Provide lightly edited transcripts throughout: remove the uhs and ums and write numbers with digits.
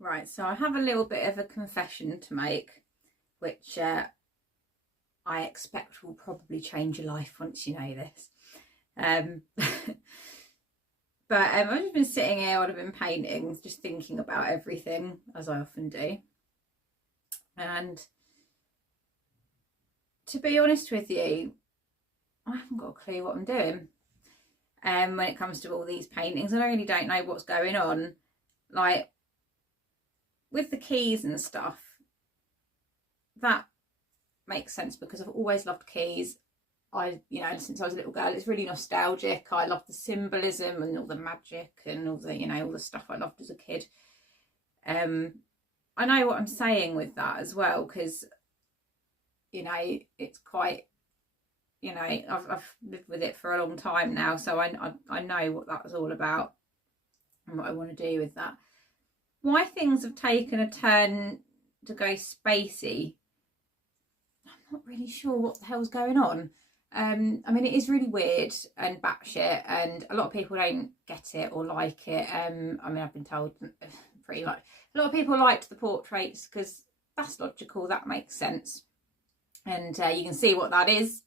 Right, so I have a little bit of a confession to make, which I expect will probably change your life once you know this. Um, but I've just been sitting here while I've been painting, just thinking about everything, as I often do. And to be honest with you, I haven't got a clue what I'm doing. When it comes to all these paintings, I really don't know what's going on. Like with the keys and stuff, that makes sense because I've always loved keys. Since I was a little girl, it's really nostalgic. I love the symbolism and all the magic and all the stuff I loved as a kid. I know what I'm saying with that as well, because it's quite, I've lived with it for a long time now, so I know what that was all about and what I want to do with that. Why things have taken a turn to go spacey, I'm not really sure what the hell's going on. It is really weird and batshit, and a lot of people don't get it or like it. I've been told pretty much a lot of people liked the portraits because that's logical, that makes sense, and you can see what that is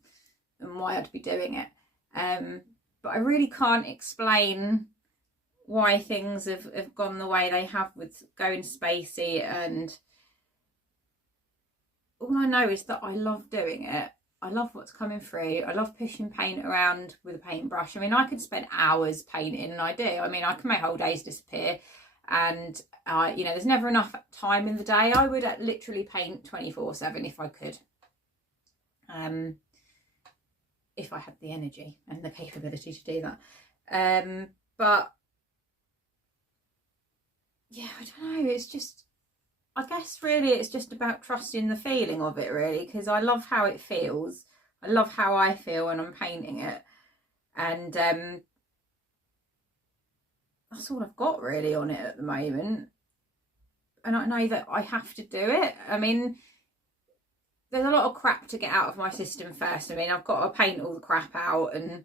and why I'd be doing it. But I really can't explain why things have gone the way they have with going spacey, and all I know is that I love doing it. I love what's coming through. I love pushing paint around with a paintbrush. I could spend hours painting, and I do. I can make whole days disappear, and there's never enough time in the day. I would literally paint 24/7 if I could, if I had the energy and the capability to do that. But yeah, I don't know. It's just, I guess really it's just about trusting the feeling of it, really, because I love how it feels. I love how I feel when I'm painting it, and that's all I've got really on it at the moment. And I know that I have to do it. There's a lot of crap to get out of my system first. I've got to paint all the crap out, and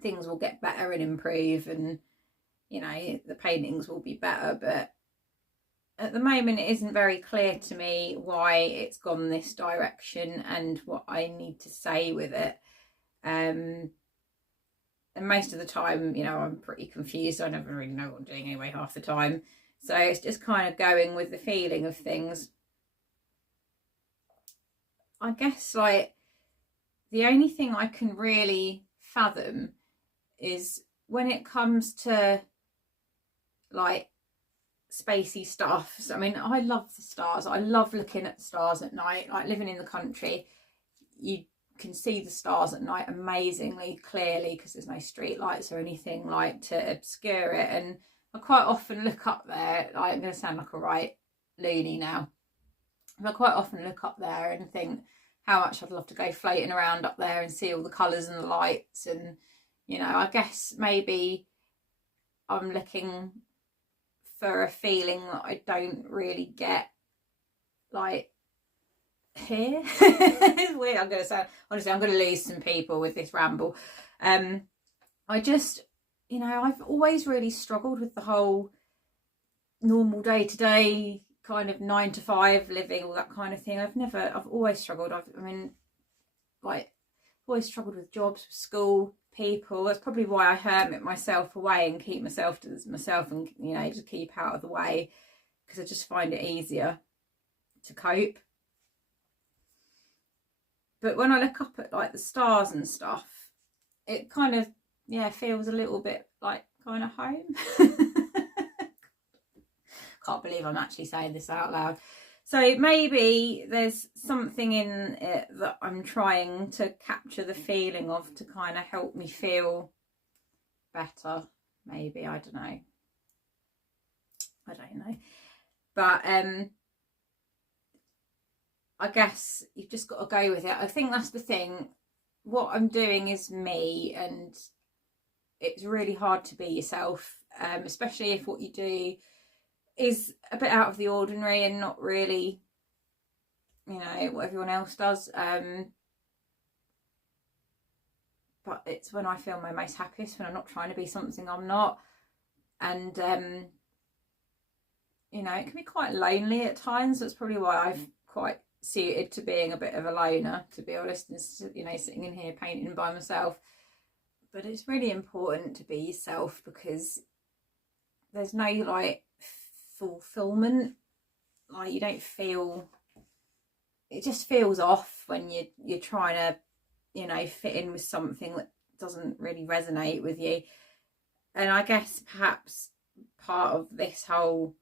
things will get better and improve, and the paintings will be better. But at the moment it isn't very clear to me why it's gone this direction and what I need to say with it. And most of the time, I'm pretty confused. I never really know what I'm doing anyway half the time. So it's just kind of going with the feeling of things. I guess like the only thing I can really fathom is when it comes to like spacey stuff. So, I love the stars. I love looking at the stars at night. Like living in the country, you can see the stars at night amazingly clearly because there's no street lights or anything like to obscure it. And I quite often look up there. Like, I'm going to sound like a right loony now. I quite often look up there and think how much I'd love to go floating around up there and see all the colours and the lights. And I guess maybe I'm looking for a feeling that I don't really get like here. It's weird. I'm going to lose some people with this ramble. I just, I've always really struggled with the whole normal day-to-day kind of 9 to 5 living, all that kind of thing. I've always struggled. Always struggled with jobs, school, people. That's probably why I hermit myself away and keep myself to myself, and just keep out of the way, because I just find it easier to cope. But when I look up at like the stars and stuff, it kind of feels a little bit like kind of home. Can't believe I'm actually saying this out loud. So maybe there's something in it that I'm trying to capture the feeling of to kind of help me feel better. Maybe, I don't know. But I guess you've just got to go with it. I think that's the thing. What I'm doing is me, and it's really hard to be yourself, especially if what you do is a bit out of the ordinary and not really, what everyone else does. But it's when I feel my most happiest, when I'm not trying to be something I'm not. And you know, it can be quite lonely at times. That's probably why I've quite suited to being a bit of a loner, to be honest, and, you know, sitting in here painting by myself. But it's really important to be yourself, because there's no like fulfillment. Like, you don't feel, it just feels off when you're trying to, you know, fit in with something that doesn't really resonate with you. And I guess perhaps part of this whole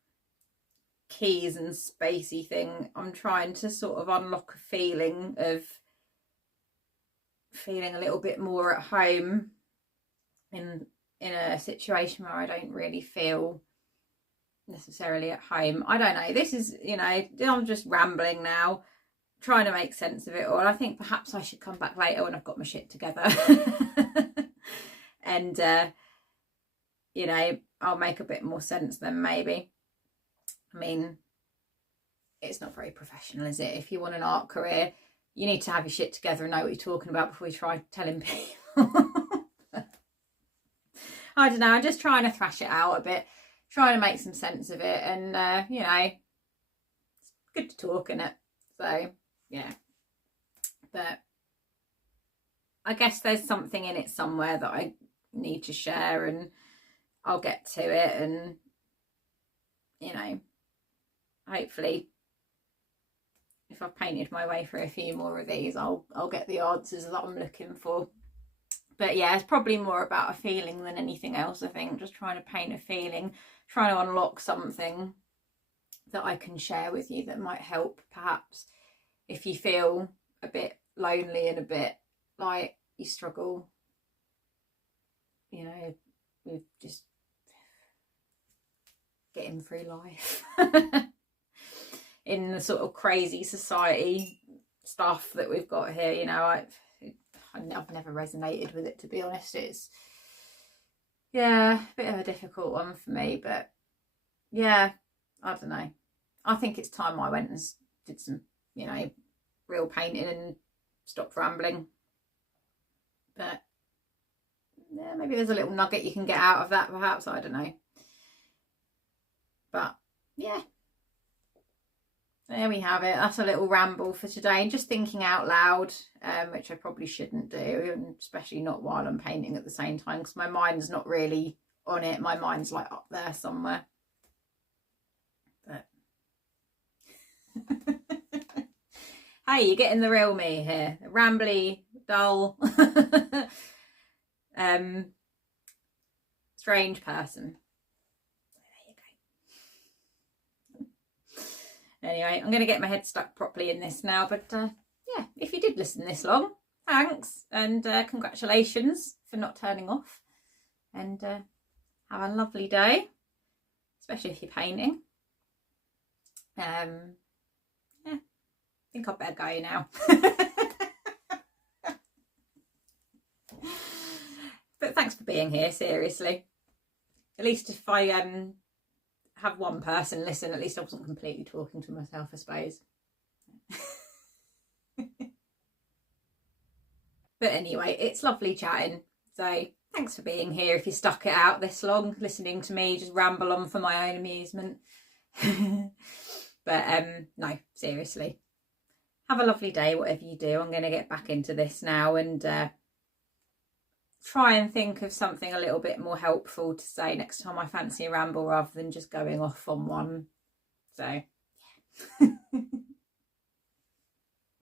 keys and spacey thing, I'm trying to sort of unlock a feeling of feeling a little bit more at home in a situation where I don't really feel necessarily at home. I don't know, this is, you know, I'm just rambling now, trying to make sense of it all. I think perhaps I should come back later when I've got my shit together and you know, I'll make a bit more sense then, maybe. I mean, it's not very professional, is it? If you want an art career, you need to have your shit together and know what you're talking about before you try telling people. I don't know, I'm just trying to thrash it out a bit, trying to make some sense of it, and you know, it's good to talk, innit? So yeah, but I guess there's something in it somewhere that I need to share, and I'll get to it, and you know, hopefully if I've painted my way through a few more of these, I'll get the answers that I'm looking for. But yeah, it's probably more about a feeling than anything else, I think. Just trying to paint a feeling, trying to unlock something that I can share with you that might help, perhaps, if you feel a bit lonely and a bit like you struggle, you know, with just getting through life in the sort of crazy society stuff that we've got here. You know, I've never resonated with it, to be honest. It's, yeah, a bit of a difficult one for me, but yeah, I don't know. I think it's time I went and did some, you know, real painting and stopped rambling. But yeah, maybe there's a little nugget you can get out of that, perhaps. I don't know. But yeah, there we have it. That's a little ramble for today, and just thinking out loud, which I probably shouldn't do, and especially not while I'm painting at the same time, because my mind's not really on it. My mind's like up there somewhere. But hey, you're getting the real me here, rambly, dull, strange person. Anyway, I'm going to get my head stuck properly in this now. But yeah, if you did listen this long, thanks. And congratulations for not turning off. And have a lovely day, especially if you're painting. Yeah, I think I'd better go now. But thanks for being here, seriously. At least if I have one person listen, at least I wasn't completely talking to myself, I suppose. But anyway, it's lovely chatting, so thanks for being here if you stuck it out this long, listening to me just ramble on for my own amusement. But no, seriously, have a lovely day, whatever you do. I'm going to get back into this now and try and think of something a little bit more helpful to say next time I fancy a ramble, rather than just going off on one. So yeah.